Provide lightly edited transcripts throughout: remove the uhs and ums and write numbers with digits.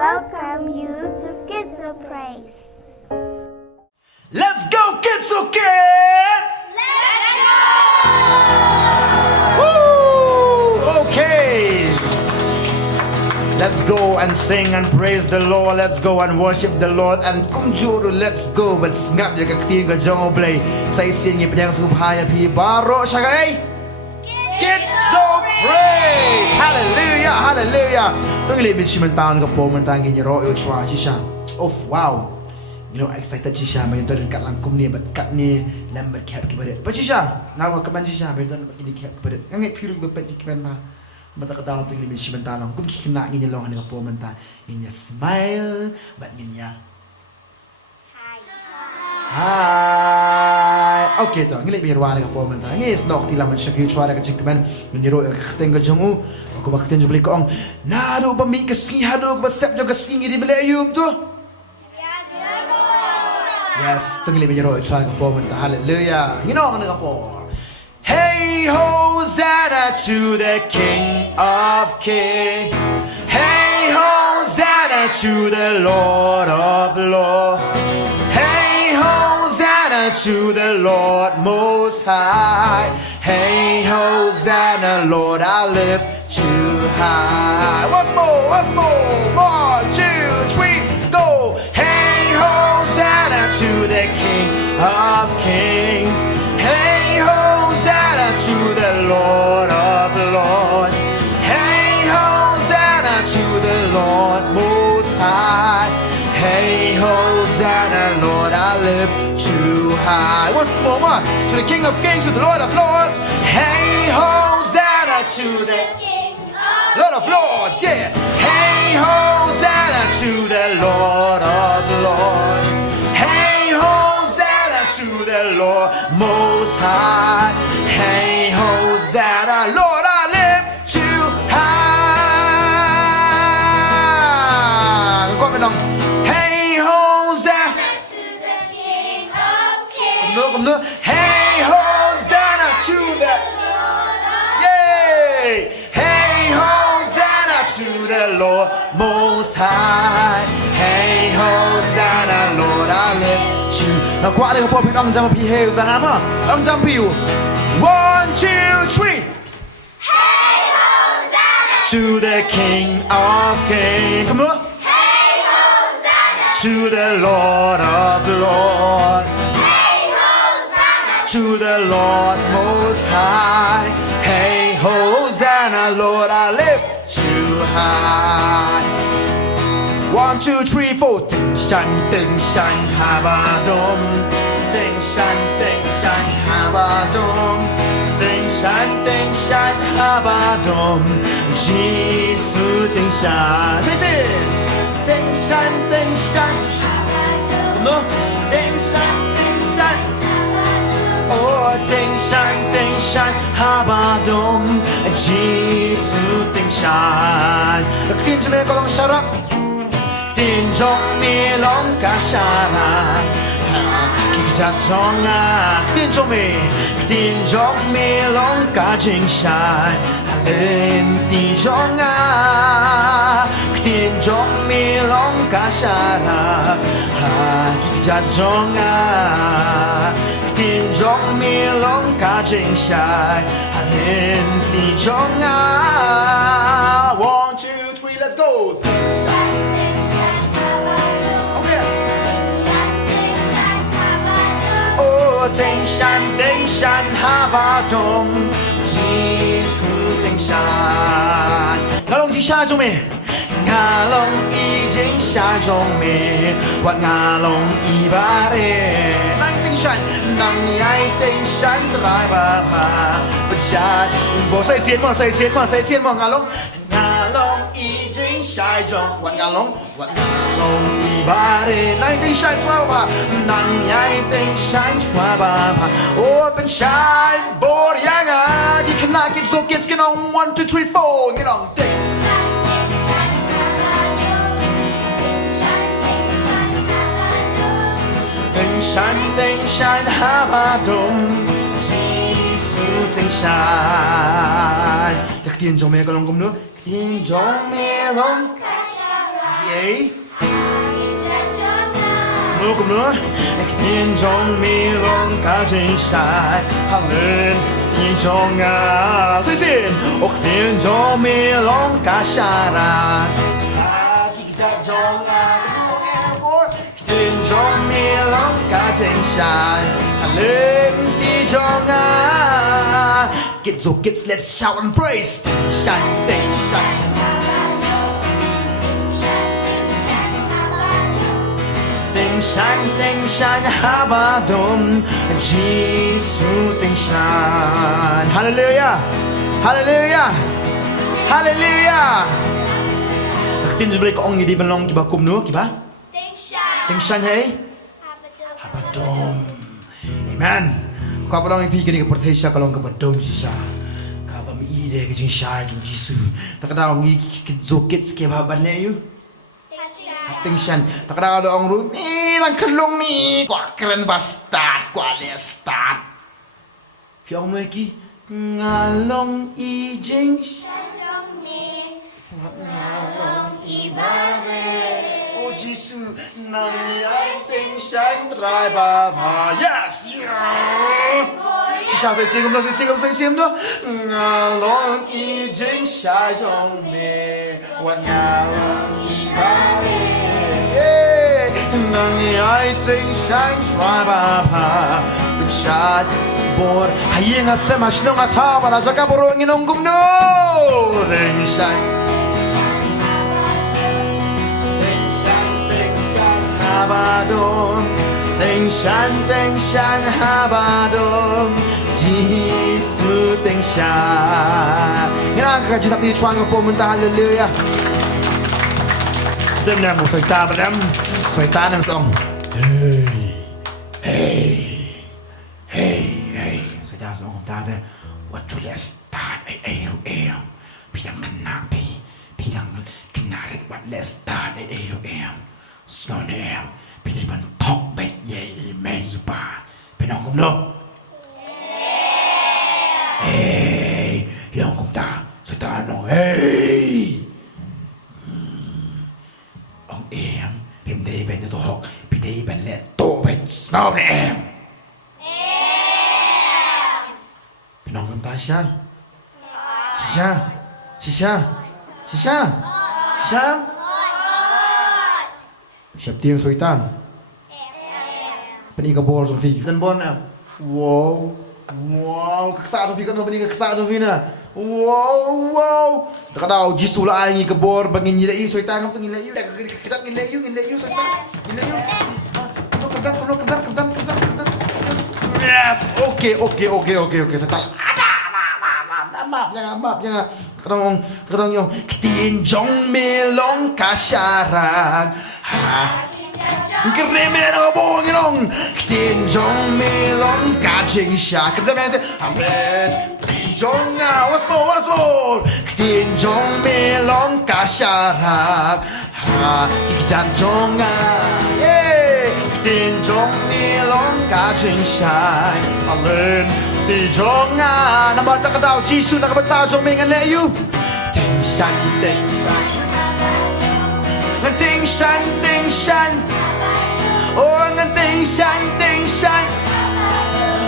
welcome you to KIDZO Praise. Let's go, KIDZO kids! Woo! Okay. Let's go and sing and praise the Lord. Let's go and worship the Lord. And kumjuru, let's go. But ngap ya kakting ka jong oblay. Sa isin ng penyang subhaya pi baro siya kay KIDZO Praise. Hallelujah, hallelujah. Tung ilibid siya man taon ka po man taong ginyero yo chwa siya. Oh wow. You know, excited siya. May doon kat lang kum ni but kat ni lambat cap kepada. But siya, ngawa kaman siya. May doon ini cap kepada. Ngay piru bapat kaman ma. Mata kadang tu ini siya mentalong. Kum kina nginya long ano po menta. Nginya smile, but nginya Hi. Okay to. Ngilit mi ruara ka po menta. Ngi snok ti laman siya kiuchwara ka chingkaman. Nginyero ka tenga jongu. Ako bakten jo beli kong. Nado ba mi kasi hado ba sep jo kasi ngi di belayum tu. Yes, tunggu lebih jauh suara kapomen. Hallelujah. You know ano kapo. Hey Hosanna to the King of Kings. Hey Hosanna to the Lord of Lords. Hey Hosanna to the Lord Most High. Hey Hosanna, Lord, I lift you high. Once more, once more. 1, 2, 3, go. Hey Hosanna to the King of Kings. Hey Hosanna to the Lord of Lords. Hey Hosanna to the Lord Most High. Hey Hosanna, Lord, I lift you high. Once more, 1 to the King of Kings, to the Lord of Lords. Hey Hosanna to the Lord of Lords, yeah. Hey Hosanna to the Lord of Lords. Hey Hosanna to the Lord Most High. Hey Hosanna, Lord, I lift you high. Hey Hosanna to the King of Kings. Hey Hosanna to the Lord of Yay. Hey Hosanna to the Lord Most High. Hey Hosanna, Lord, I lift you. Now, qua đây có pop ông jump pi hey Hosanna mà. Ông jump pi. 1, 2, 3. Hey Hosanna To the King of Kings. Come on. Hey Hosanna To the Lord of Lords. Hey Hosanna To the Lord Most High. Hey Hosanna, Lord, I lift you high. 1, 2, 3, 4. Tinh shan ha ba dom. Tinh shan ha ba dom. Tinh shan ha ba dom. Jisu tinh shan. Say. Tinh shan ha ba dom. No. Tinh shan. Oh, tinh shan ha ba dom. Jisu tinh shan. Tin cho mẹ có lòng shout up. Tin trong mi lòng ca shara. Kikita trong a. Tin trong mi lòng ca jing shai. Lên tin trong a. Tin trong mi lòng ca shara. Kikita trong a. Tin trong mi lòng ca jing shai. Lên tin trong a. 1, 2, 3, let's go. Tinh shan ha ba dom. Jisu tinh shan. Ngã long chỉ xa trong mì. Ngã long y chính xa trong mì. What ngã long y ba re. Nang tinh shan rai ba pa. Bất chát. Bộ say xiên mò ngã long. Ngã long y chính xa trong. What ngã long y ba re. Nang tinh shan rai ba. Nang yai tinh shan rai ba pa. Oh, ben shan bor yang a. Di kena KIDZO kids get on 1, 2, 3, 4. Get on tinh. Tinh shan ha ba dom. Jisu tinh shan. Các tiên trong mẹ có lòng cùng nữa. Tiên trong mẹ lòng. ấy mưa cùng nữa thiên trong mi lòng cả trên sai hạ lên thiên trong ngà suy xin ốc thiên trong mi lòng cả xa ra trong ngà thiên trong mi lòng cả trên sai hạ lên thiên trong ngà KIDZO kids let's shout and praise shine shine Tình sanh habadom Jisu tình sanh Hallelujah Hallelujah Hallelujah tin beli ko ong di belong kiba kum nu kiba tình sanh hey habadom amen ko ba dong pi kini ke pertesa kalong ke badom sisa ka ba mi ide ke jing shay jing Jisu tak da ong KIDZO kids ke ba ban ne you tình sanh tak da ong ru ni lang kalong ni kwa keren bastard kwa le start pi ong mai ki ngalong i jing ngalong i bare o Jisu nang ai tình sanh trai ba ba yes chỉ sao sẽ xem đó ngalong i jing sai trong mê wat ngalong i bare nang ai tình sanh trai ba ba bên sát bor hay nga se mas no nga tha para sa kapuro nginong gumno tình sanh habadom tình sanh habadom Jisu tình sanh nga ka jinak ti chuang po mun ta hallelujah dem nam so ta ba dem so ta nam song hey so ta song ta de what to let's start am pi dang kana pi dang kana what let's start am Snow name, bị đi bằng thóc bẹt dây mày bà, bị nong cũng được. Hey, hiểu không ta? Sao ta nói hey? Ông em, em đi bên tôi học, bị đi bên lẹ tô bên snow name. Bị nong cũng ta sao? Sao? Siap tiang soitan. Pening kabor Sofi. Dan bon na. Wow, kaksa Sofi kan pening kaksa Sofi na. Wow. Tak tahu Jisu lah ai ngi kabor bangin ngilai soitan ngam tu ngilai kita ngilai soitan. Ngilai. Kedap. Yes. Okay. Setal. Maaf jangan. Kadang yung tinjong melong kasyaran. Kereme na bong inong tinjong melong kajing sya. Kereme amen. Tinjong once more. Tinjong melong kasyaran. Kikitan jonga. Tinjong melong kajing sya. Amen. Tinjong nama tak tahu Jisu nak betah jong mengan le you. Ting shan. Oh ngan ting shan.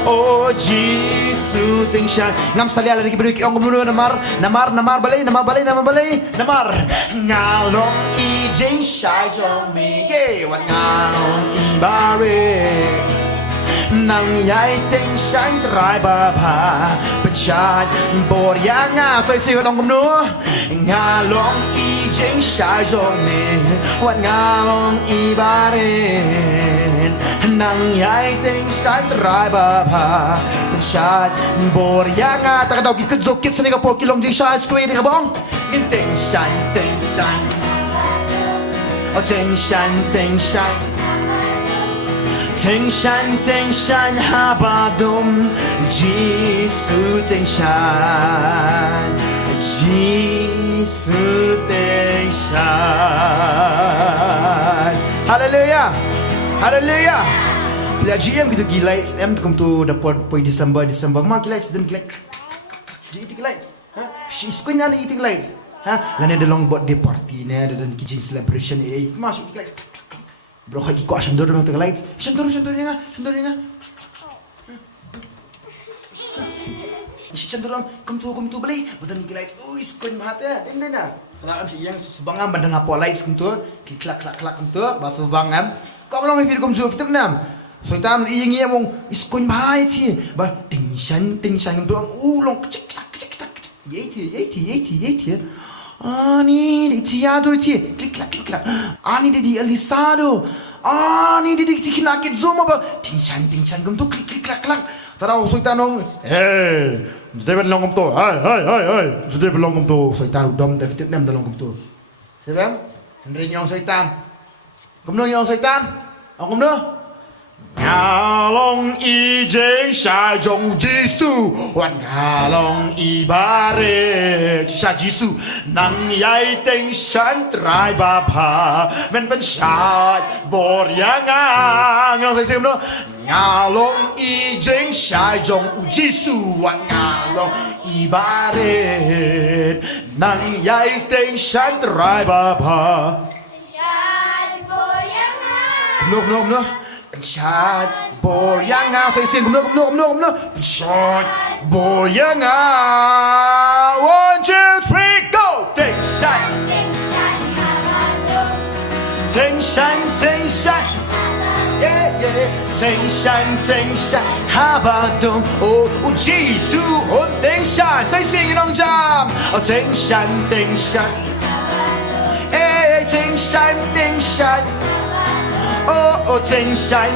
Oh Jisu ting shan. Ngam salia lagi beri ki ong mulu namar balai. Namar ngalong i jing shai jong mi ye wat ngalong i bare. Nang yai ting sanh trai ba ba bên trái bồ ya nga xoay siêu đông cầm núa nga long i chính sai trong mình wat nga long i ba đen nang yai ting sanh trai ba ba bên trái bồ ya nga ta đầu KIDZO kids này có kilong chính sai square đi các bông ting sanh oh ting sanh Ting shan habadom Jisu ting shan Hallelujah Bila GM gitu gilai M tu tu dapat poi December mak gilai dan gilai GT gilai ha si skunya ni GT gilai ha lani ada long birthday party ne ada dan kitchen celebration masuk di lights bro kau ikut sendur memang tu lights sendur ni isi sendur kum tu beli betul ni lights iskon mahat ya dem dena kalau am yang subangam badan apa lights kum tu klak kum tu basu bangam kau belum feel kum tu fituk nam so tam ingi mong iskon mahai thi ba ting shan kum tu long kecik yeti ani di tiado ti klik ani di alisado ani di kina KIDZO ba ting shan kum tu klik tarau so tanong Sudah belong kum tu hai sudah belong kum tu so tan dom da fituk nam dalong kum tu sebab Andre nyong so tan kum no nyong so tan kum no Nga long i jeng sha jong Jisu wan nga long i bare sha Jisu nang yai teng shan trai ba pa men ben sha bor yang ngong sai sem no nga long i jeng sha jong Jisu wan nga long i bare nang yai teng shan trai ba pa no Shot bor yang saya sing kum no shot bor yang 1 2 3 go take shot yeah take shot habadong oh Jisu on take shot saya sing nong jam oh take shot hey take shot Oh, ting shan,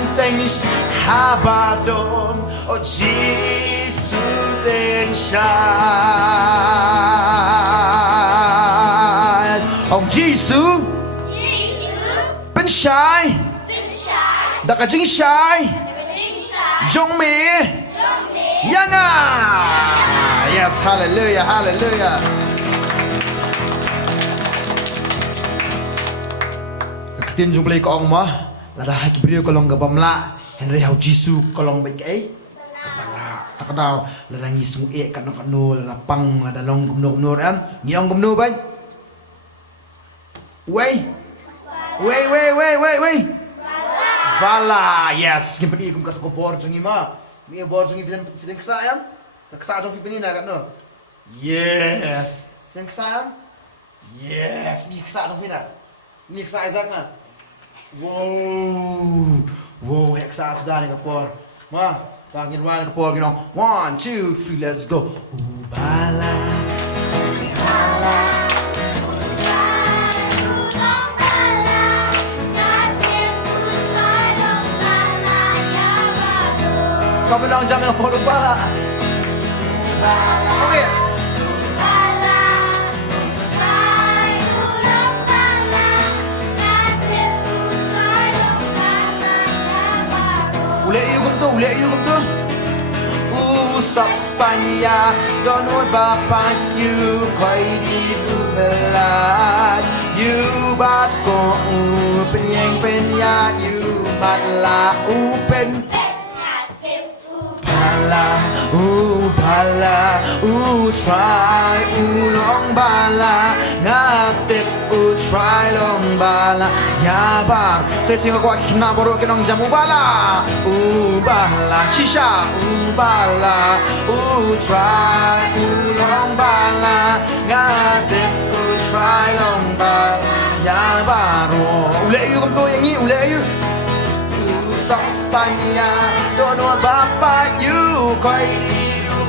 habadon, oh Jisu ting shan, oh Jisu, ben shai, dak jing shai, jong me, yanga, yes, hallelujah. Ketin jumpai kau mah. Lada hak beliau kolong gabamla Henry hau Jisu kolong baik kepala tak tahu lada ngisung kan lada pang lada long gumno am ngiong gumno ban wey bala yes kim pergi kum kas ko bor jungi ma mi bor jungi filen ksa am ksa jong fi penina kan no yes yang ksa am yes mi ksa jong fina mi ksa Isaac na Wow, heksa sudah ni kapor. Ma, tangin wan kapor gino. 1 2 3 let's go. Ubala. Kau bilang jangan kapor ubala. Okay. Ule you kum tu Usap Spania Donut bapan You koi di upelat You bat ko Penyeng penya You matla upen Bala try long bala ngatip try long bala yabar saya singa ko kina boro kenong jamu bala shisha bala try long bala ngatip try long bala yabaro ule yu kom to yang ni ule yu sa Spania dono bapa you koi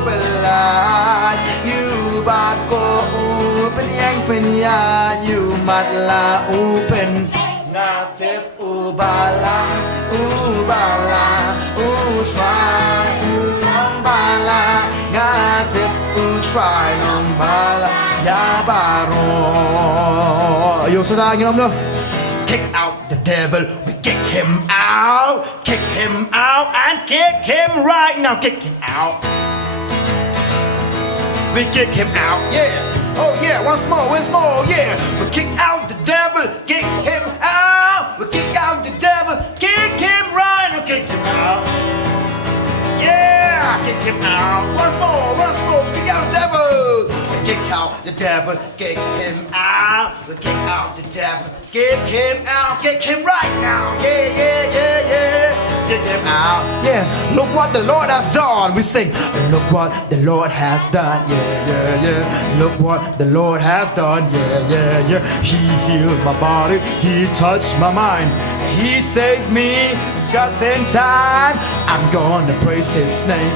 pelat you bat ko upen yang penya you matla upen ngatip ubala try long bala ngatip try long bala ya baro ayo sudah nginom lo kick out the devil we kick him out and kick him right now kick him out we kick him out, yeah. Oh yeah, once more, yeah. We kick out the devil, kick him out. We kick out the devil, kick him right, or kick him out. Yeah, kick him out. Once more, kick out the devil. We kick out the devil, kick him out. We kick out the devil, kick him out, kick him right now. Yeah, yeah, yeah, yeah. Kick him out. Yeah, look what the Lord has done. We sing, look what the Lord has done. Yeah, yeah, yeah. Look what the Lord has done. Yeah, yeah, yeah. He healed my body, He touched my mind, He saved me just in time. I'm gonna praise His name.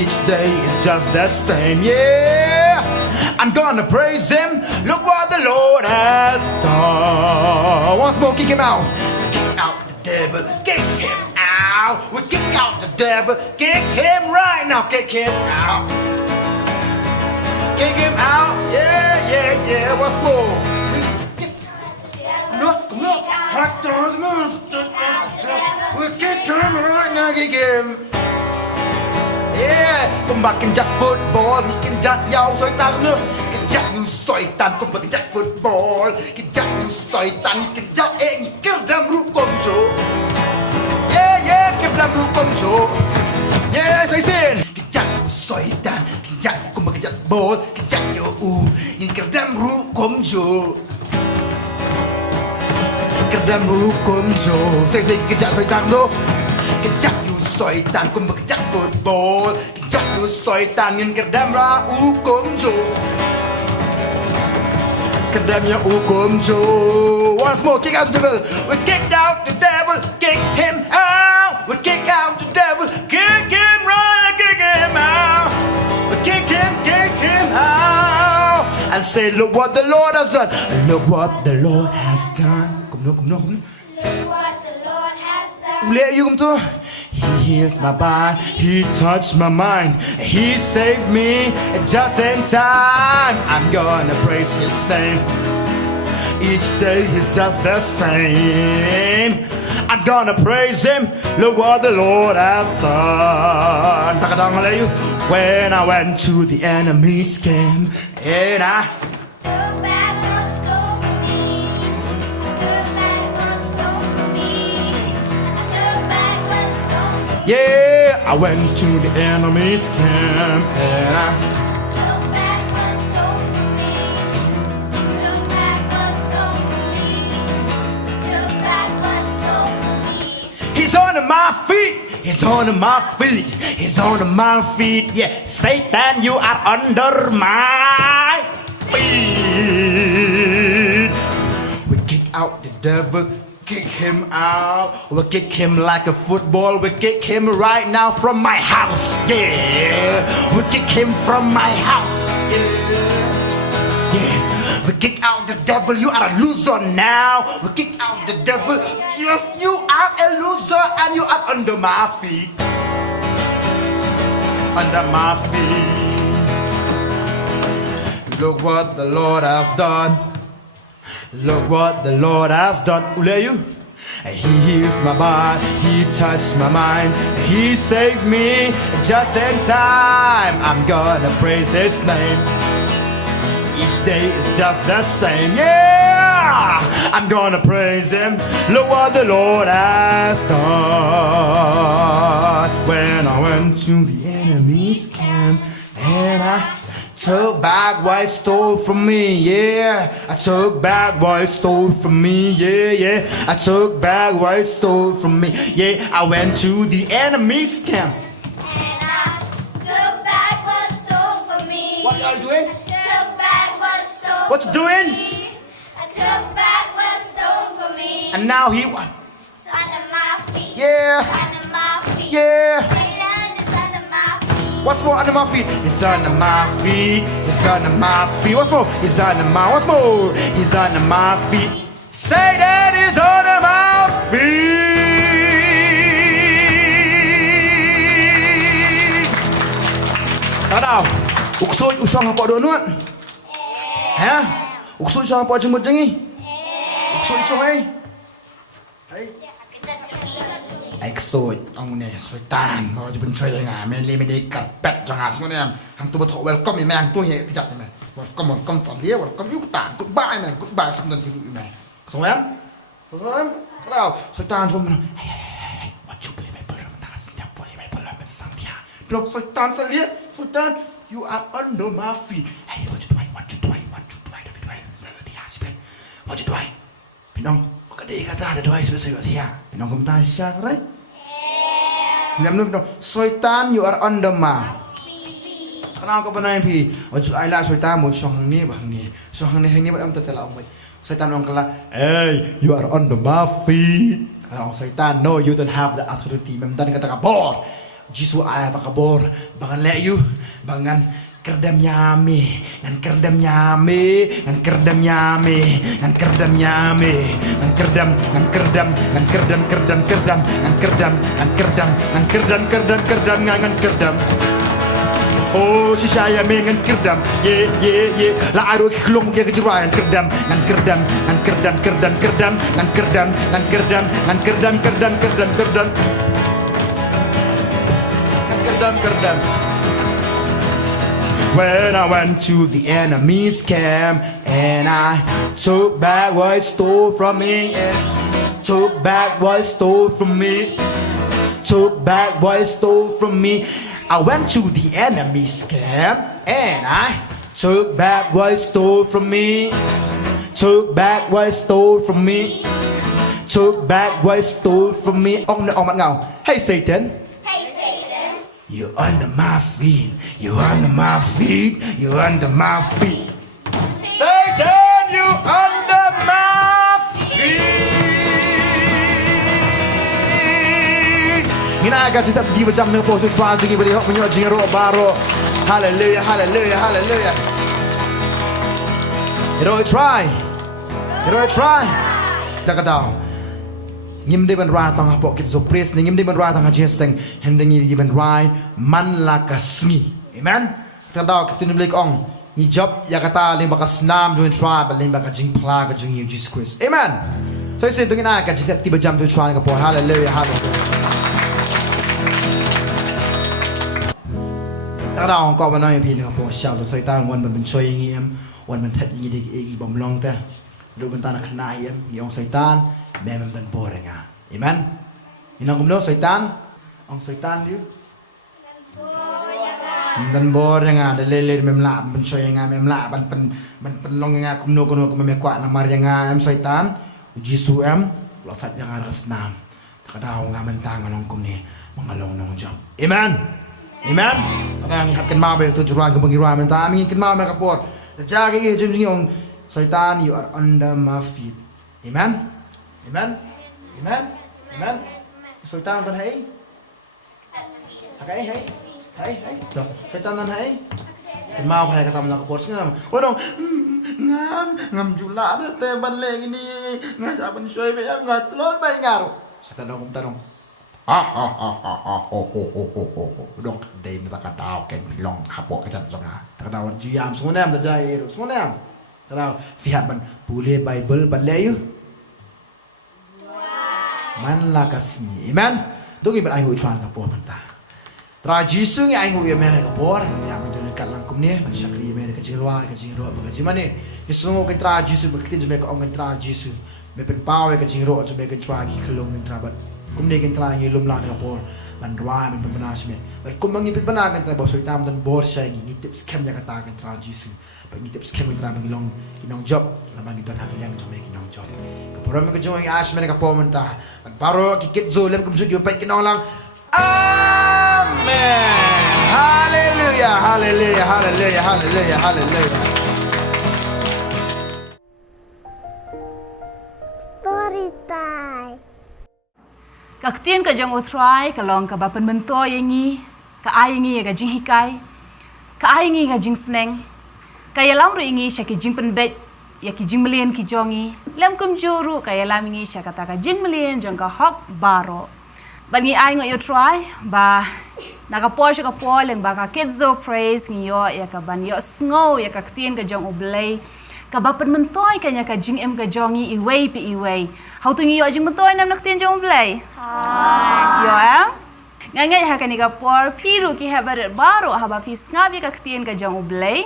Each day is just the same, yeah. I'm gonna praise Him. Look what the Lord has done. Once more, kick him out. Kick out the devil, kick him out. We kick out the devil, kick him right now. Kick him out. Kick him out, yeah, yeah, yeah. Once more. Look, hot dogs, we kick him right now. Kick him. Yeah, con bà kinh giặc football, ni kinh giặc nhau xoay tan nữa. Kinh giặc như xoay tan, con bà kinh giặc football. Kinh giặc như xoay tan, ni kinh giặc ni kinh đam ru con chỗ. Yeah, yeah, kinh đam ru con chỗ. Yeah, say xin. Kinh giặc như xoay tan, kinh giặc con bà kinh giặc football. Kinh giặc như ni kinh đam ru con chỗ. Kinh đam ru con chỗ. Say xin kinh giặc xoay tan nữa. Kinh giặc xoay tan con bà kinh giặc football. Kinh giặc như xoay tan nhìn cái đam ra u cốm chỗ. Cái đam nhà u cốm chỗ. Once more, kick out the devil. We kicked out the devil, kick him out. We kick out the devil, kick him right and kick him out. We kick him out. And say, look what the Lord has done. Look what the Lord has done. Come on, come on, come on. Look what the Lord has done. Lệ you come to. He heals my body, He touched my mind, He saved me just in time. I'm gonna praise His name. Each day is just the same. I'm gonna praise Him. Look what the Lord has done. When I went to the enemy's camp and I Took back what's stole from me. I took back what's stole from me. I took back what's stole from me. yeah, I went to the enemy's camp and I Took back what's stole from me. Took back what's stole from me. Took back what's stole from me. He's on my feet. He's on my feet. He's on my feet. Yeah, Satan, you are under my feet. We kick out the devil, kick him out. We kick him like a football. We kick him right now from my house. Yeah, we kick him from my house. Yeah, we kick out the devil. You are a loser now. We kick out the devil. Just you are a loser and you are under my feet. Under my feet. Look what the Lord has done. Look what the Lord has done. Ule you? He heals my body, He touched my mind, He saved me just in time. I'm gonna praise His name. Each day is just the same. Yeah, I'm gonna praise Him. Look what the Lord has done. When I went to the enemy's camp and I took back what He stole from me. Yeah, I took back what He stole from me. Yeah, yeah, I took back what He stole from me. Yeah, I went to the enemy's camp. And I took back what's stole from me. What are you doing? I took back what's stole What you from doing? me. I took back what's stole from me. And now He what? It's under my feet. Yeah. It's under my feet. Yeah. Satan is under my feet. What's more under my feet? It's under my feet. It's under my feet. What's more? It's under my. What's more? He's under my feet. Satan is under my feet. Nào, uksoi usang apa donuan? Hả? Uksoi usang apa jemput jengi? Uksoi usang ai? Hey. Ai soi, ông này soi tan, màจะเป็นช่วยยังไงไม่รีไม่ได้กัดเป็ดจังหวะสมมติเนี่ยทางตัวบทเวลก็มีแมงตัวเหี้ยจัดยังไงก็หมดก็ฝันเลี้ยวก็ยุกตานกุดบ้ายแมงกุดบ้ายสมนันที่ดูยังไงส่งแล้วเราสวยตานชมมันว่าชุบเลยไม่เปิดมันตาสีดำปนเลยไม่เปิดมันสังเทียเราสวยตานเสียสวยตาน you are under my feet เฮ้ยว่าจะทำไม เอาจะด้วยพี่น้องก็ดีก็ตาเดือดด้วยสวยๆที่พี่น้องคำตาชิชาอะไรพี่น้องSatan you are under my kenapa kau benar pi ojo ai la Satan mo song ni bang ni song ni ba am tetela ong Satan ong kala hey you are under my feet kalau Satan no you don't have the authority memdan kata kabor Jisu ayat kabor bangan le you bangan kerdam nyame ngan kerdam nyame ngan kerdam nyame ngan kerdam nyame ngan kerdam ngan kerdam ngan kerdam kerdam kerdam ngan kerdam ngan kerdam ngan kerdam kerdam kerdam ngan kerdam oh si Syiem ngan kerdam ye la aru klong ke kejuruan kerdam ngan kerdam ngan kerdam kerdam kerdam ngan kerdam ngan kerdam ngan kerdam kerdam kerdam kerdam ngan kerdam kerdam. When I went to the enemy's camp and I took back what he stole from me and took back what he stole from me, took back what he stole from me. I went to the enemy's camp and I took back what he stole from me, took back what he stole from me, took back what he stole from me. On mặt ngầu. Hey Satan. You under my feet, you under my feet, you under my feet. Satan, you under my feet. Ginagawa kita di macam ng poso try to give it up menyo jing ro baro. Hallelujah, hallelujah, hallelujah. Hero try. Hero try. Kita kataw. Ngim di ban ra tang apok KIDZO praise ni ngim di ban ra tang jeseng hendeng di ban rai man la kasngi amen ta daw ka tinu blik ong ni job ya kata lim bakas nam join tribe lim baka jing pla ka jing Jesus Christ amen so isin tungin na ka jitap tiba jam join tribe ka por hallelujah hallelujah ta daw ko ba na pi ni ka por sha lo soi ta wan ban ben choi ngiem wan ban that ngi di e bom long ta do ban ta na khna yem ni ong Satan memang dan boring ah. Amen. Inang kumno Satan. Ang Satan liu. Dan boring ah. Dalele memla ban choy nga memla ban pen long nga kumno me kwa na Maria nga em Satan. Jisu em lo sat yang aras nam. Kadaw nga mentang anong kumni mangalong nong job. Amen. Amen. Kadang ihat kan mabe tu juruan ke pengiruan mentang ingin kan mabe kapor. Jaga i jum ong Satan you are under my feet. Amen. Amen. Amen. Amen. Satan kan hai. Hai. So, Satan kan hai. Kan mau hai kata mana kapor sini. Odong ngam jula ada te ban le ini. Ngas aban soy be ngat lon bay ngaro. Satan dong tarong. Dong dai mata ka daw ken long hapok ka jang na. Ta daw juyam sunam da jai ro. Sunam. Ta daw fihat ban pule Bible ban le yu. Man lakasni amen dogi ban ai ngui chuan ka po manta tra Jisu ngi ai ngui me ka por ya mi don ka lang kum ne man shakri me ka jirwa ba ka jimane Jisu ngo ka tra Jisu ba kitin me ka ong tra Jisu me pen pawe ka jiro jo me ka tra ki khlong ngi tra bat kum ne ken tra ngi lum la ka por man rwa me pen banas me ber kum ngi pit bana kan tra bo so itam dan bor shay ngi tips kem ya ka ta kan tra Jisu ba ngi tips kem tra ngi long kinong job na man don ha yang jo me kinong job Pura mga kajong ang ash ka po manta. Paro KIDZO lem kumjud yung pay kinong lang. Amen. Hallelujah. Hallelujah. Hallelujah. Hallelujah. Hallelujah. Story time. Kaktian ka jang uthrai kalong ka bapan mento yangi ka ayangi ka jing hikai ka ayangi ka jing sneng kaya lamru ingi sya ki jing penbet ya ki jing melian ki jongi lem kum juru kaya lam ingi sya kata ka jing melian jong ka hok baro bangi ay ngo yo try ba nakapo sya ka poleng ba ka KIDZO praise ngiyo ya ka ban yo sngo ya kaktian ka jang ublay ka bapan mentoy kanya ka jing em ka jongi iway pi iway how to ngiyo jing mentoy nam naktian jang ublay yo Ngangay ha kani ka por piru ki habaret baro haba fis ngabi ka ktien ka jong ublay.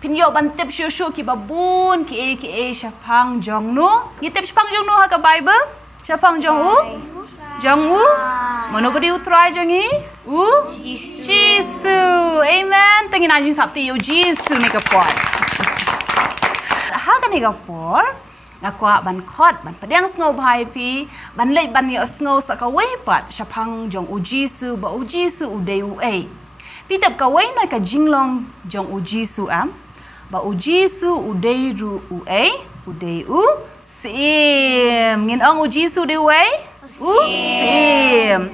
Pinyo bantip shushu ki babun ki e syapang jong nu. Ngitip syapang jong nu ha ka Bible? Syapang jong u? Jong u? Mano ko di utray jong i? U? Jisu. Amen. Tengin ajing kapti yo Jisu ni ka por. Ha kani ka por? ngakwa ban khot ban padang sngo bhai pi ban lei ban ni sngo sakawe pat shapang jong u Jisu ba u Jisu u dei u ei pi tap ka wei na ka jinglong jong u Jisu am ba u Jisu u dei ru u ei u dei u Syiem ngin ong u Jisu dei u ei u Syiem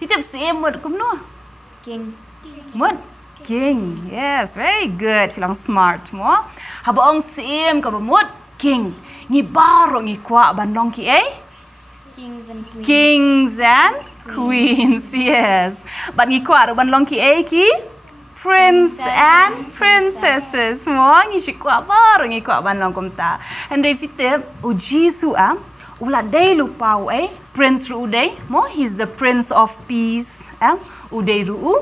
pi tap Syiem mut kum no King. mut king yes very good filang smart mo haba ong Syiem ka ba mut king ngi baro ngi kwa ban long ki ei Kings and queens. kings and queens yes ban ngi kwa ro ban long ki ei ki prince and princesses mo ngi shi kwa baro ngi kwa ban long kom ta and they fit u Jisu am ula dei lu pau ei prince ru dei mo he's the prince of peace am u dei ru u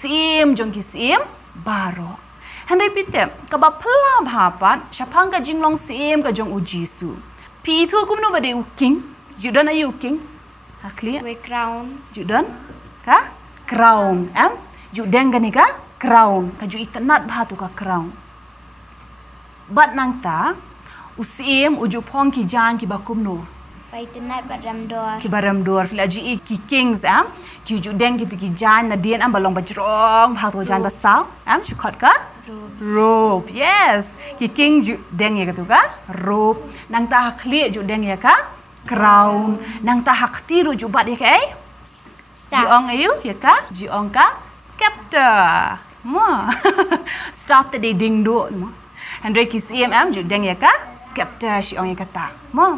Syiem jong ki Syiem baro Handai pite kaba pla bhapat shapang ka jinglong Syiem ka jong u Jisu. Pi thu kum no bade u king. Judan ayu king. Ha clear? We crown. Judan ka crown. Judeng gani ka crown. Ka ju itanat bhatu ka crown. Bat nang ta u Syiem u ju pong ki jan ki bakum no. Paitanat badramdor. Ki baram dor fila ji ki kings ki ju deng ki tu ki jan na dien balong bajrong bhatu jan basau chu khot ka robe yes ki king ju deng ya tu ka robe nang ta khli ju deng ya ka crown nang ta hak tiru ju bat ya ka ai ji ong ayu ya ka ji ong ka scepter mo staff the ding do mo Andre ki Syiem ju deng ya ka scepter shi ong ya ka ta mo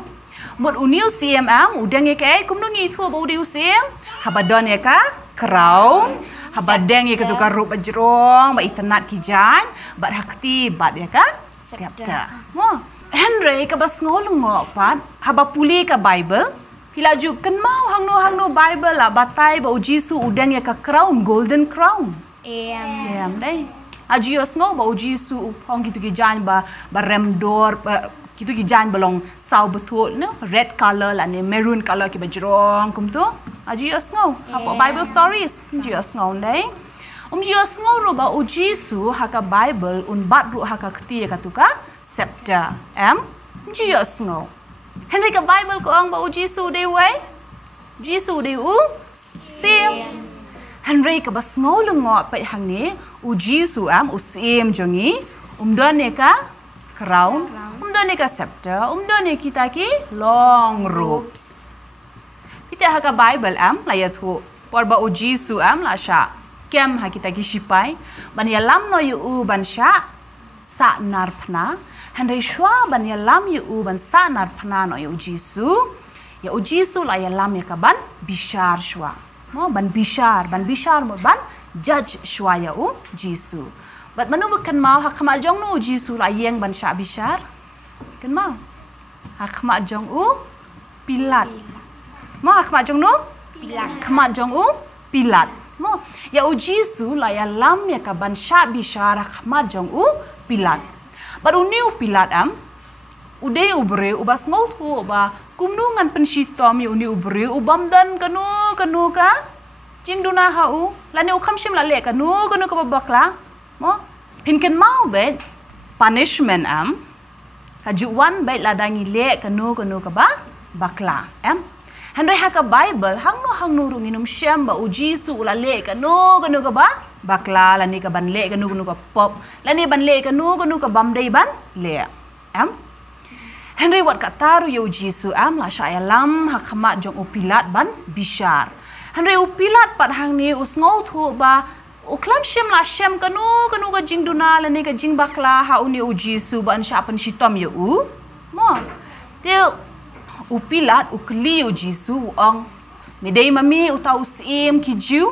một uniu Syiem udang ya kai kum nungi thu ba udiu Syiem habadon ya ka crown habadeng ya ka rup bajrong ba itanat ki jan ba hakti bat ya ka scepter mo Henry ka bas ngolong pat haba puli ka Bible pilaju kan mau hangno Bible la batai ba Jisu udang ya ka crown golden crown Am. dai ajios ngo ba Jisu pong gitu ki jan ba remdor kitu ki jan belong sau betul no red color la ni maroon color ki bajrong kum tu aji asngau apa Bible stories ji asngau dai ji asngau ro ba Jisu ha ka Bible un bat ru ha ka khti ka tu ka scepter ji asngau Henry ka Bible ko ang ba Jisu dei wei Jisu dei u Syiem Henry ka bas ngau lungo pa hang ni Jisu u Syiem jongi don ne ka crown umdone ka scepter umdone kita ki long robes kita ha ka Bible layat ho porba o Jisu la sha kem ha kita ki sipai ban ya lam no yu ban sha sa narpna handai shwa ban ya lam yu ban sa narpna no yu Jisu ya o Jisu la ya lam ya ka ban bishar shwa mo ban bishar mo ban judge shwa ya o Jisu Bat manu bukan mau hak mak jong nu Jisu la yeng ban sya bishar. Kan mau. Hak mak jong u pilat. Mau hak mak jong nu? Pilat. Mak jong u pilat. Mau. Ya u Jisu la ya lam ya ka ban sya bishar hak mak jong u pilat. Bat u niu pilat ude u bre u bas mau tu ba kumnungan penshitom yu ni u bre u bamdan kanu ka jing duna ha u la ni u khamshim la le kanu ka babakla. Mo pinken mau bet punishment kajuan bet ladangi le kanu ka ba bakla Henry ha ka Bible hangno runginum syem ba Jisu la le kanu ka ba bakla lani ka ban le kanu ka pop lani ban le kanu ka bam dei ban le Henry wat ka taru yo Jisu la sya lam ha khama jong upilat ban bishar Henry upilat pat hang ni usngau thu ba Uklam syem la syem kanu ka jing duna la ni ka jing bakla ha uni u Jisu ban sya pen shitom ye u mo tiu upilat ukli u Jisu ong medei mami utau Syiem ki jiu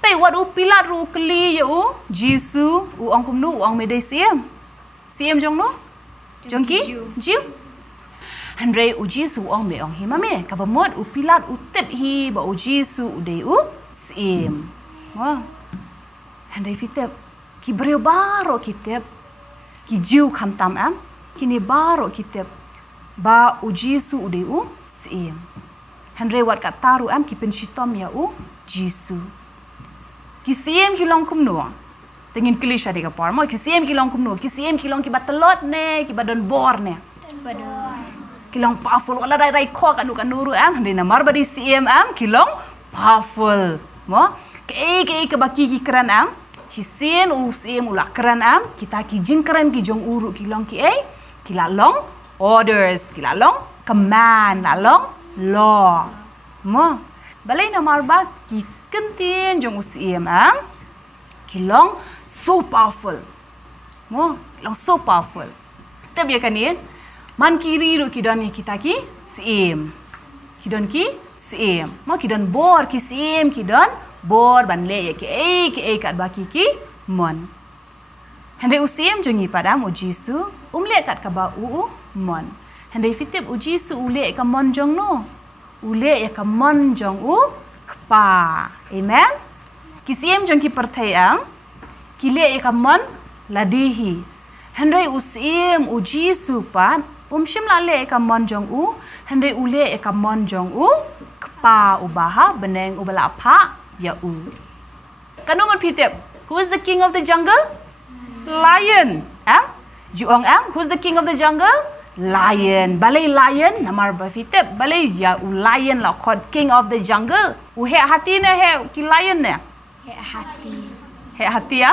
pe wat upilat ru ukli ye u Jisu u ong kum nu ong medei Syiem jong nu jong ki jiu Henry u Jisu ong me ong hi mami ka bamot upilat utep hi ba u Jisu u dei u Syiem mo Henry fitep ki breu baro kitep ki jiu khamtam kini baro kitep ba u Jisu ude u Syiem Henry wat kat taru ki penshitom ya u Jisu ki Syiem ki long kum no tengin klish ade ka par mo ki Syiem ki long kum no ki Syiem ki long ki batelot ne ki badon bor ne Kilong powerful. Wala rai ko kanu handi namar badi Syiem kilong powerful. Mo? Ke baki ki keran Syiem ula keran kita ki jing keran ki jong uru kilong kila long orders, kila long command, la long law. Mo? Balai namar ba ki kentin jong Syiem kilong so powerful. Mo? Kilong so powerful. Tapi kan ni man kiri ru kidon ni kita ki Syiem. Kidon ki Syiem. Mo kidon bor ki Syiem kidon bor ban le ye ki kat baki ki mon. Hande Syiem jongi padam Jisu umle kat ka ba mon. Hande fitip Jisu ule ka mon jong no. Ule ya ka mon jong kpa. Amen. Ki Syiem jong ki perthai ki le ya ka mon ladihi. Hande Syiem Jisu pan shim la le ka mon jong hande ule ka mon jong kpa ubaha beneng ubala pha ya kanungon pitep, who is the king of the jungle? Lion. Juong who's the king of the jungle? Lion. Balai lion namar ba pitep balai ya lion la called king of the jungle. He hati na he ki lion ne. He hati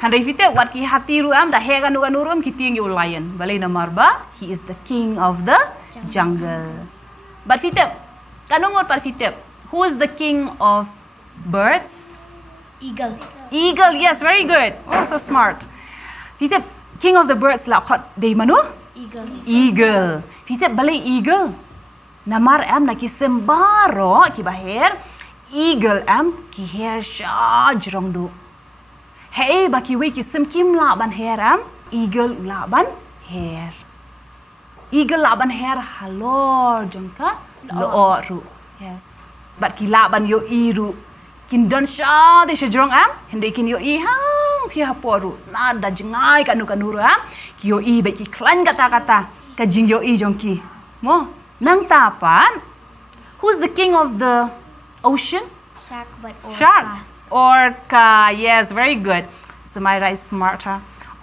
Handai pitep wat ki hati ru da he kanu rum ki ting you lion. Balai namar ba he is the king of the jungle. But pitep kanungon par pitep, who is the king of birds? Eagle, yes, very good. Oh, so smart. Kita king of the birds lah kot day manu? Eagle. Kita balai eagle. Namar na ki sembaro ki baher. Eagle ki hair sha jrong du. Hey baki we ki sem kim la ban hair eagle la ban hair. Eagle la ban hair halor jongka lo ru. Yes. But ki la ban yo iru. Kin don sha de shajrong hende kin yo hang thi haporu na da jingai kanu ki yo be ki klan kata ka jing yo jong ki mo nang tapan. Who's the king of the ocean? Shark. Orca. Yes, very good. Samaira is smart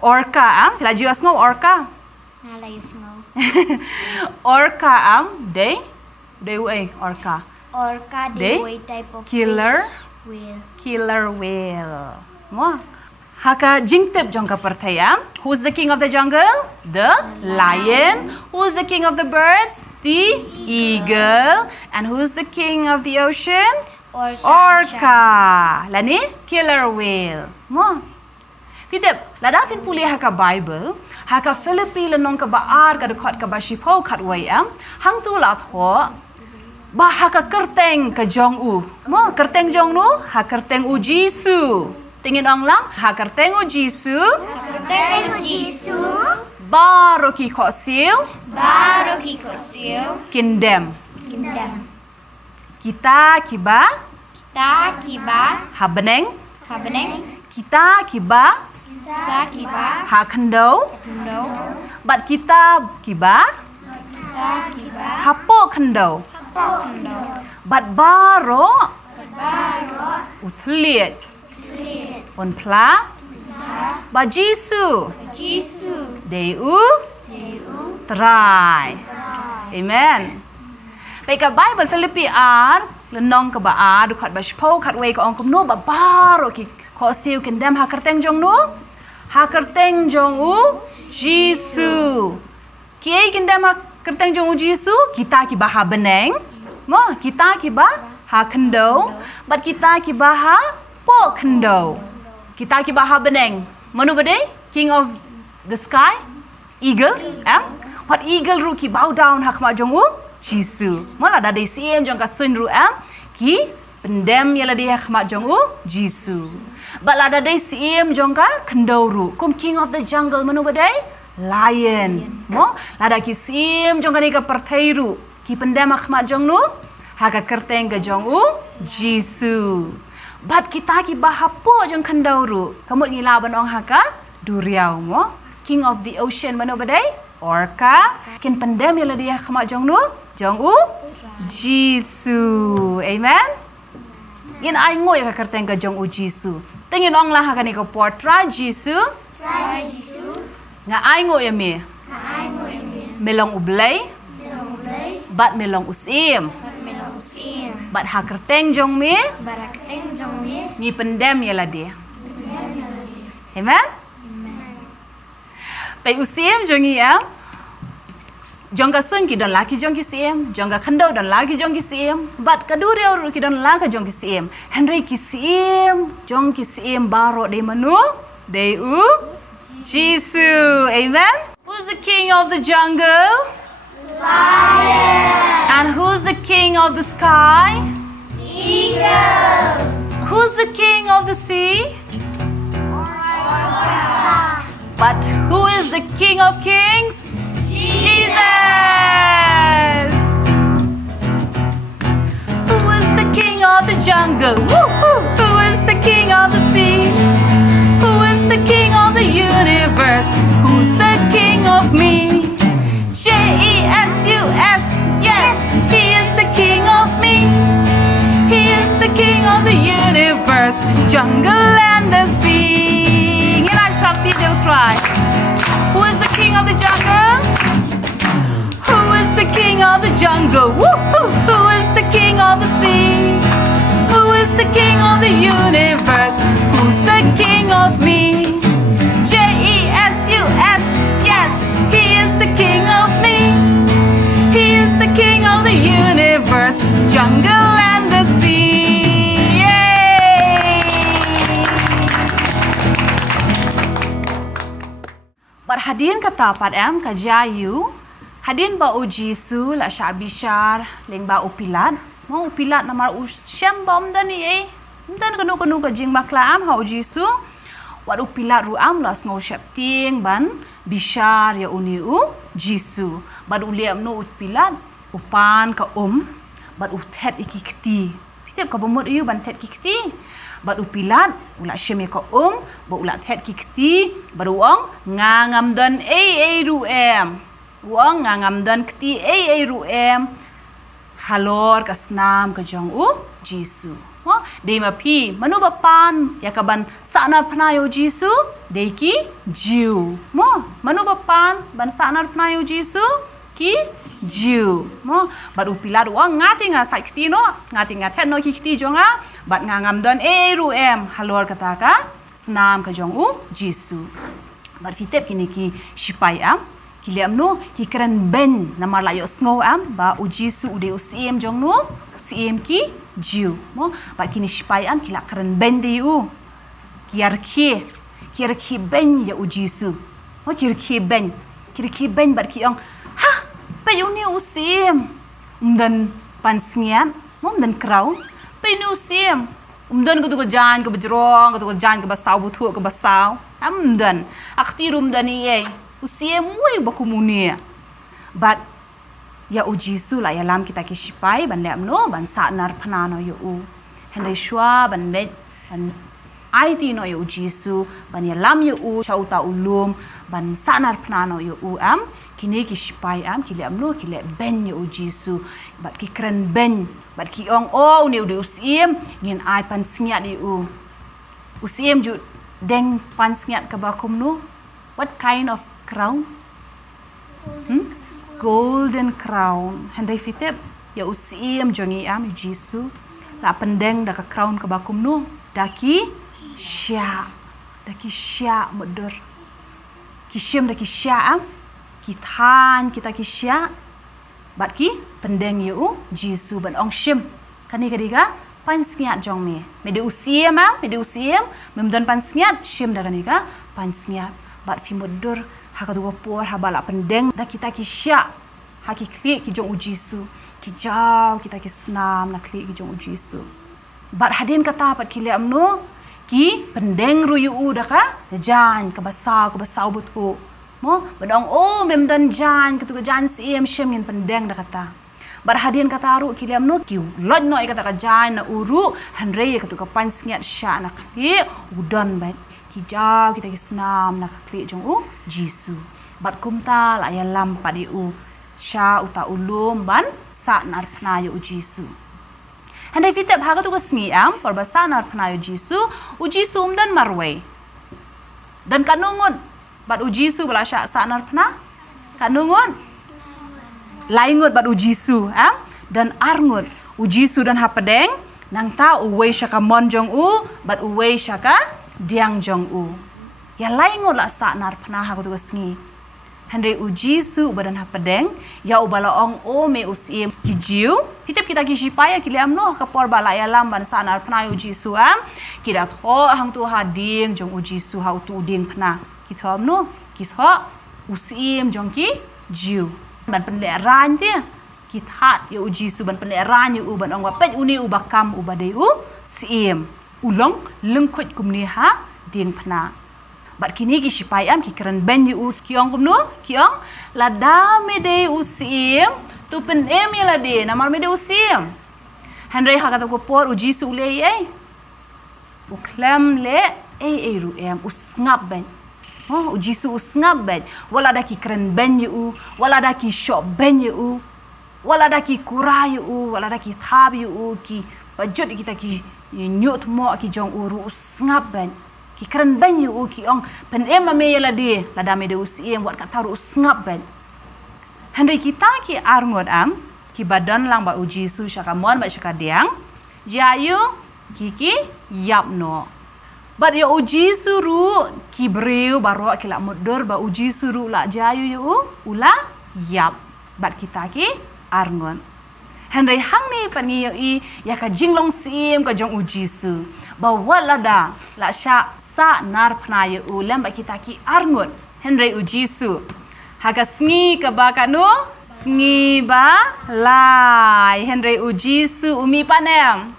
Orca pila jios ngo orca. Orca they orca. Orca, They type of killer whale. Killer whale. Mo. Haka jingtep jongka perthaya. Who's the king of the jungle? The lion. Who's the king of the birds? The eagle. And who's the king of the ocean? Orca. Lani killer whale. Mo. Pitep, lada fin puli haka Bible, haka Philippi lanong ka baar ka dekot ka bashipau kat wayam, hang tu lat ho. Bah ka kerteng ka jong mo kerteng jong nu ha kerteng Jisu tingin ong lang ha kerteng Jisu baru ki ko siu kindem kita kiba ha beneng kita kiba ha kendo bat kita kiba ha po kendo But baro utliet on pla ba Jisu deu try. Amen. Baik Bible Philippi lenong ke ba du khat ba shpo khat we ko ong kum no ba baro ki ko siu kendam ha kerteng jong no ha kerteng jong Jisu ki kendam ha kerteng jong Jisu kita ki baha beneng mo kita ki ba ha kendo but kita ki baha po kendo kita ki baha beneng manu bade king of the sky eagle what eagle ru ki bow down hak ma jong Jisu mala da de Syiem jong ka sun ru ki pendem yala dia hak ma jong Jisu but la da de Syiem jong ka kendo ru kum king of the jungle manu bade lion mo lada ki Syiem jong ka perthairu ki pendam akhmat jong nu ha ka kerteng ka jong Jisu bat kita ki bahapo jong kandauru kamut ngilaban ong haka duriau mo king of the ocean mano badai orca kin pendam yala dia akhmat jong nu jong Jisu. Amen. Yin ai ngoi ka kerteng ka jong Jisu tingin ong lah ka ni ko portrait Jisu nga ai ngoi mi melong ublay, bat melong usim, bat hakerteng jong me, ni pendem ya dia. Amen? Pai usim jong ya. Jong ka sun ki don laki jong ki siem, jong ka khandau don laki jong ki siem, bat kaduri ur ki don laka jong ki siem. Henry ki siem, jong ki siem baro de manu, de Jisu. Amen? Who's the king of the jungle? Lion. And who's the king of the sky? Eagle. Who's the king of the sea? But who is the king of kings? Jesus! Who is the king of the jungle? Woo-hoo! Who is the king of the sea? Who is the king of the universe? Who's the king of me? J-E-S-U-S, yes, he is the king of me. He is the king of the universe, jungle and the sea. And I shall be they'll cry. Who is the king of the jungle? Who is the king of the jungle? Woo-hoo! Who is the king of the sea? Who is the king of the universe? Who's the king of me? J-E-S-U-S, yes, he is the king of me. He is the king of the universe, jungle and the sea. Yay! But hadin kata pat em ka jayu, hadin ba o Jisu la syabishar leng ba o pilat, mau pilat namar u syem bom dan ni dan kanu ka jing bakla am ha o Jisu. Wat u pilat ru am las ngau syap ting ban bishar ya uni u Jisu. Bad u liam no u pilat upan ka bad u thet iki kti. Pitep ka bomot iu ban thet ki kti. Bad u pilat ula syem ka ba ula thet ki kti, bad u ong ngangam dan ru em. Uang ngangam dan kti ru em. Halor ka snam ka jong u Jisu. Dei ma pi manu bapan ya kaban sana pnayo Jisu dei ki jiu mo manu bapan ban sana pnayo Jisu ki jiu mo bad upilar uang ngati nga sai kti no ngati nga thet no ki kti jonga bad ngangam don ru em halor kata ka snam ka jong u Jisu bad fitep kini ki shipai am kiliam no ki keren ben namar layo sngo am ba u Jisu ude u Syiem jong no Syiem ki jiu mo bat kini shipai am kila keren ben di u kiar ki ben ya u Jisu mo kiar ki ben bat ki ong ha pe u ni u Syiem dan pansngian mo dan krau pe ni u Syiem dan ko jan ko bejrong ko jan ko basau butu ko basau dan akti rum dan i u Syiem ui bakumuni bat ya u Jisu la ya lam kita ki shipai ban lem no ban sa nar phana no yu u handai shwa ban le ban IT no yu Jisu ban ya lam yu u chauta ulum ban sa nar phana no yu u am kini ki shipai am ki lem no ki le ben yu Jisu bat ki kren ben bat ki ong o ni u Syiem ngin ai pan sngiat yu u Syiem ju deng pan sngiat ka bakum no what kind of crown golden crown handai fitep ya u Syiem jongi am Jisu la pendeng da ka crown ka bakum no daki sya modor ki syem da ki sya am ki than kita ki sya bat ki pendeng ya u Jisu ban ong syem kani kadika pan sngiat jong me de u Syiem am de u Syiem memdan pan sngiat syem da kanika pan sngiat bat fi modor haka dua por habala pendeng da kita ki sya haki klik ki jong u Jisu ki jau kita ki senam na klik ki jong u Jisu bat hadin kata pat ki liam no ki pendeng ru yu u da ka jan ka basau butu mo badong o memdan jan ke tu jan Syiem syem ngin pendeng da kata bat hadin kata ru ki liam no ki loj no kata ka jan na uru hanre ke tu ka pan sngiat sya na klik udan bat ki jau kita ki senam na klik jong u Jisu bat kumta la ya lam pa di u sya uta ulum ban sa nar phna yu Jisu handai fitep haga tu ka sngi am par ba sa nar phna yu Jisu u Jisu dan marway dan kanungon bat u Jisu bala sya sa nar phna kanungon laingut bat Jisu, dan arngut Jisu dan hapadeng nang ta uwei syaka mon jong bat uwei syaka diang jong ya laingut la sa nar pnah aku tu sengi Henry Jisu badan hapadeng ya ubala ong me Syiem kijiu hitip kita kisipaya kili amno kapor bala ya lam ban sa nar pnah Jisu kita tho hang tu hading jong Jisu hau tu ding pnah kita amno kita Syiem jong ki jiu ban pendek ran dia kita ya Jisu ban pendek ran yu ban ong wapet uni ubakam ubadei Syiem ulong lengkut kumni ha ding pna bat kini ki sipai ki keren ben yu kiong kumno kiong la dame de Syiem tu pen ya la de namar me de Syiem Henry ha kata ko por Jisu le u klem le ru usngap ben Jisu usngap ben wala da ki keren ben yu wala da ki shop ben yu wala da ki kura yu wala da ki thab yu ki pajut kita ki nyut mo ki jong uru usngap ben ki keren ben yu ki ong pen ame la de la da me de Syiem wat kata ru usngap ben Henry kita ki arngot ki badan lang ba Jisu syaka mon ba syaka diang jayu ki yapno But ya Jisu ru ki breu baro ki la mudur ba Jisu ru la jayu yu ula yap bat kita ki arngon Henry hang ni pani ya ka jinglong Syiem ka jong Jisu ba wala da la sha sa nar pna yu lem ba kita ki arngon Henry Jisu haga sngi ka ba kanu sngi ba lai Henry Jisu umi panem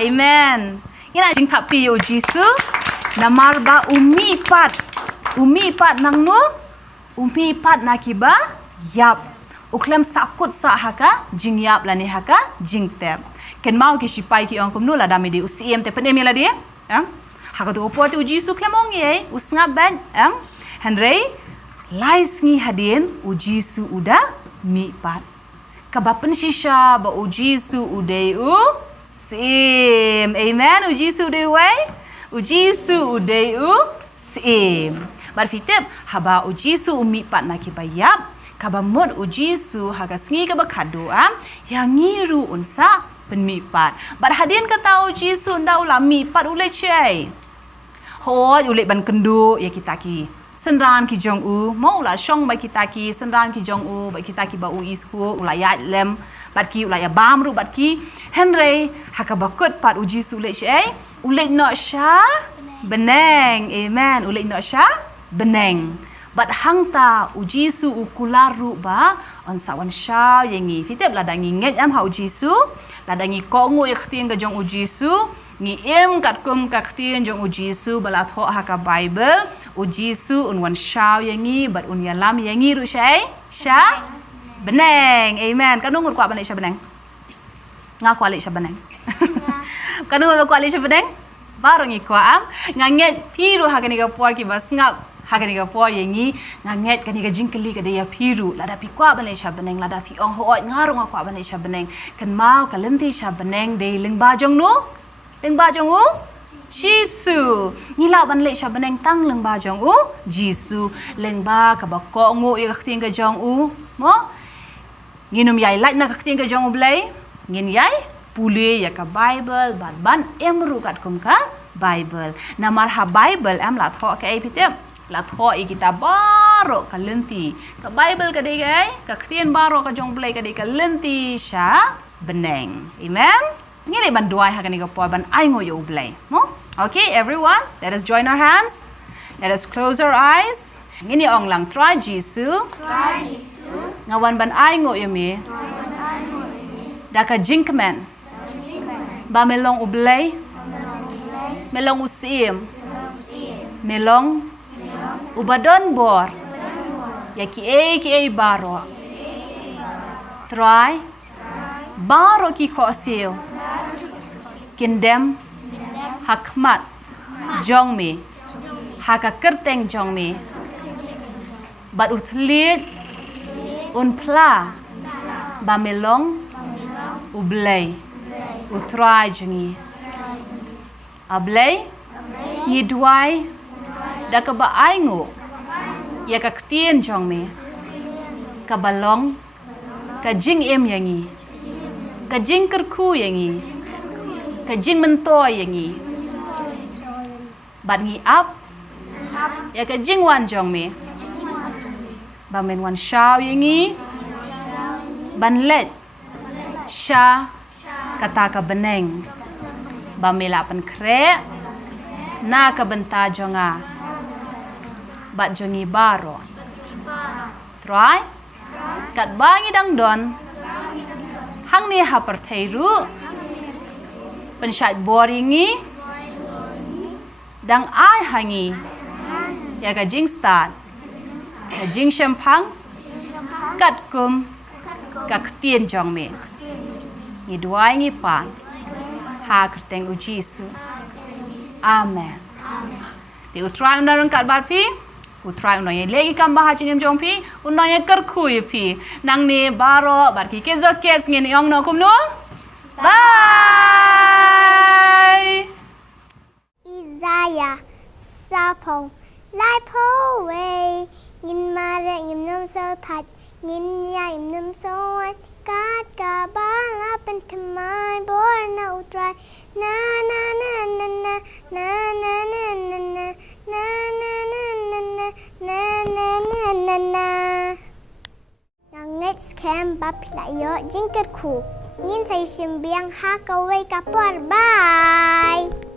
Amen Ina jing tapi Jisu namar ba umi pat nang no umi pat nakiba yap uklem sakut sa haka jing yap lani haka jing tep ken mau ki sipai ki ong kumnu la dami di Syiem te penem la dia haka tu opor tu Jisu klemong ye usngap ben Henry lai sngi hadin Jisu uda mi pat kabapen shisha ba Jisu udei Syiem. Amen. Jisu dewai. Jisu udei Syiem. Barfitip haba Jisu umi pat naki bayap. Kaba mod Jisu haga sngi kaba kadoa yang ngiru unsa penmi pat. Bar hadin kata Jisu nda ula mi pat ule cai. Ho ule ban kendu ya kita ki. Senran ki jong mau ula syong ba kita ki senran ki jong ba kita ki ba itu ula ya lem bat ki ula ya bam ru bat ki Henry hakabakut pat Jisu le syai ule no sha beneng amen ule no sha beneng bat hangta Jisu ukularu ba on sawan sha yengi fitep ladangi nget am ha Jisu ladangi kongo ikhtin ga jong Jisu ngi em kat kum kaktin jong Jisu balat ho haka Bible Jisu unwan sha yengi bat un yalam yengi ru syai sha beneng amen kanung kwa banai sha beneng nga kwa le sha beneng kanung kwa le sha beneng baru ngi kwa am nganget piru hagani ga por ki bas ngap hagani ga por yengi nganget kani ga jingkeli ka dia piru lada pi kwa banai sha beneng lada pi ong ho ngarung kwa banai sha beneng kan mau ka lenti sha beneng de ling ba jong nu ling ba jong Jisu nila ban le sha beneng tang leng ba jong Jisu leng ba ka ba ko ngo ya khting ka jong mo nginum yai lait na khting ka jong blai ngin yai pule ya ka Bible ban emru kat kum ka Bible namar ha Bible am la tho ka ai pitem la tho i kita baro ka lenti ka Bible ka dei ka khtin baro ka jong blai ka dei ka lenti sha beneng amen ngini ban duai ha ka ni ka po ban ai ngo yo blai mo Okay, everyone, let us join our hands. Let us close our eyes. Ngini ong lang try Jisu. Try Jisu. Ngawan ban ai ngo yumi. Daka jinkman. Ba melong ublay. Melong Syiem. Melong ubadon bor. Ya ki ai baro. Try. Baro ki ko siu. Kindem. Hakmat jong mi haka kerteng jong mi bat utlit un pla ba melong ublay utrai jengi ablay ni duai da ka ba aingo ya ka ktien jong mi ka balong Kajing em yang ni. Kajing kerku yang ni. Kajing mentor yang ni. Bat ngi up. Ya kajing wan jong me. Ba men wan shao yang ni. Ban let. Sha kata ka beneng. Ba mela pen kre. Na ka benta jonga. Bat jongi baro. Try. Kat bangi dang don. Hang ni ha perthairu. Pensat boringi. Dang ai hangi. Ya ka jing start. Ka jing shempang. Kat kum. Ka ktien jong me. Ngi duai ngi pan. Ha kerteng u Jisu. Amen. Di utrai undarang kat bat pi. Utrai unang yang lagi kam bahas jenim jong pi. Unang yang kerkui pi. Nang ni baro bat ki KIDZO kids ngin yong no kum no. Bye. Isaiah Sapo Lai Po Wei Nhìn ma rẹ nhìn nôm sơ thật Nhìn ya nhìn nôm sơ anh Cát cả ba la bên thầm mai Bố nâu trai Na na na na na Na na na na na Na na na na na Na na na na na Ngang ngết kem bắp lại yo Chính kết khu Nhìn say xiêm biang ha câu vây cả bò Bye